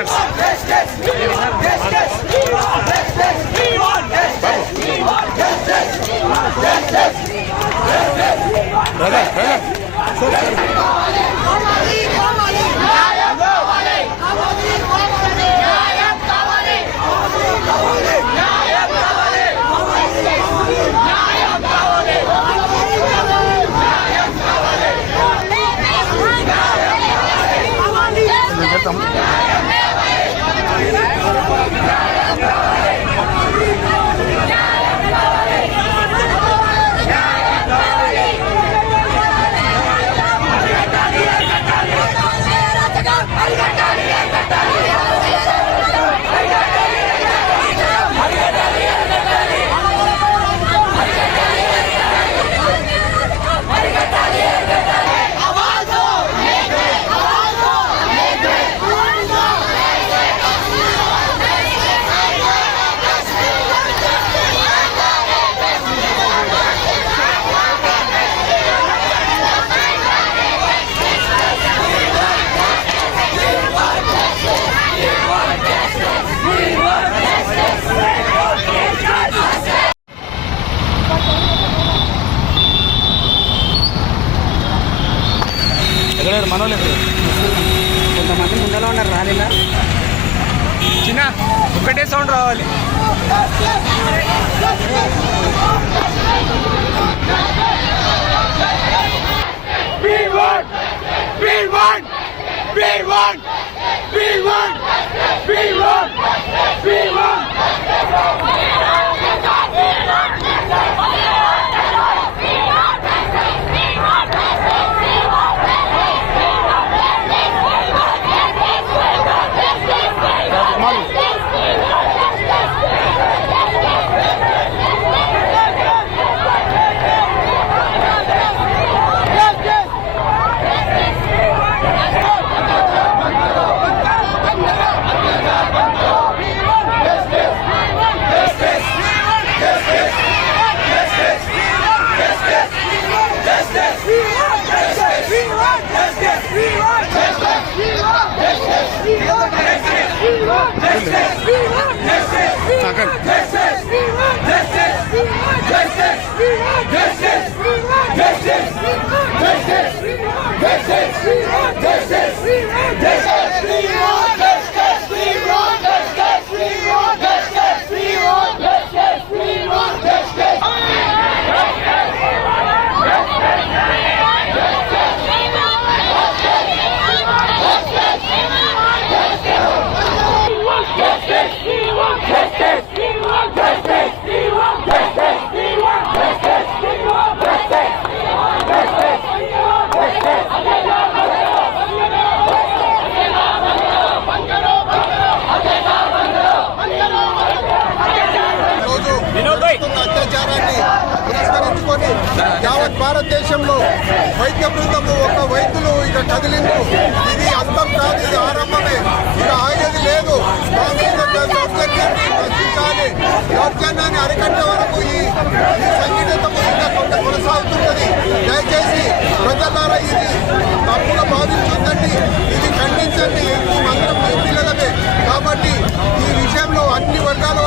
minutes. మనోళ్ళు కొంతమంది ముందర ఉన్నారు రాలేదా చిన్న ఒకటే సౌండ్ రావాలి అత్యాచారాన్ని పురస్కరించుకొని యావత్ భారతదేశంలో వైద్య బృందము ఒక వైద్యులు ఇక కదిలింది. ఇది అంతం కాదు, ఇది ఆరంభమే, ఇక ఆగేది లేదు. దౌర్జన్యాన్ని అరికట్టే వరకు ఈ సంఘటనము ఇంకా కొంత కొనసాగుతున్నది. దయచేసి ప్రజలారా ఇది తప్పుగా భావించొద్దండి, ఇది ఖండించండి. అందరం పిల్లలమే కాబట్టి ఈ విషయంలో అన్ని వర్గాల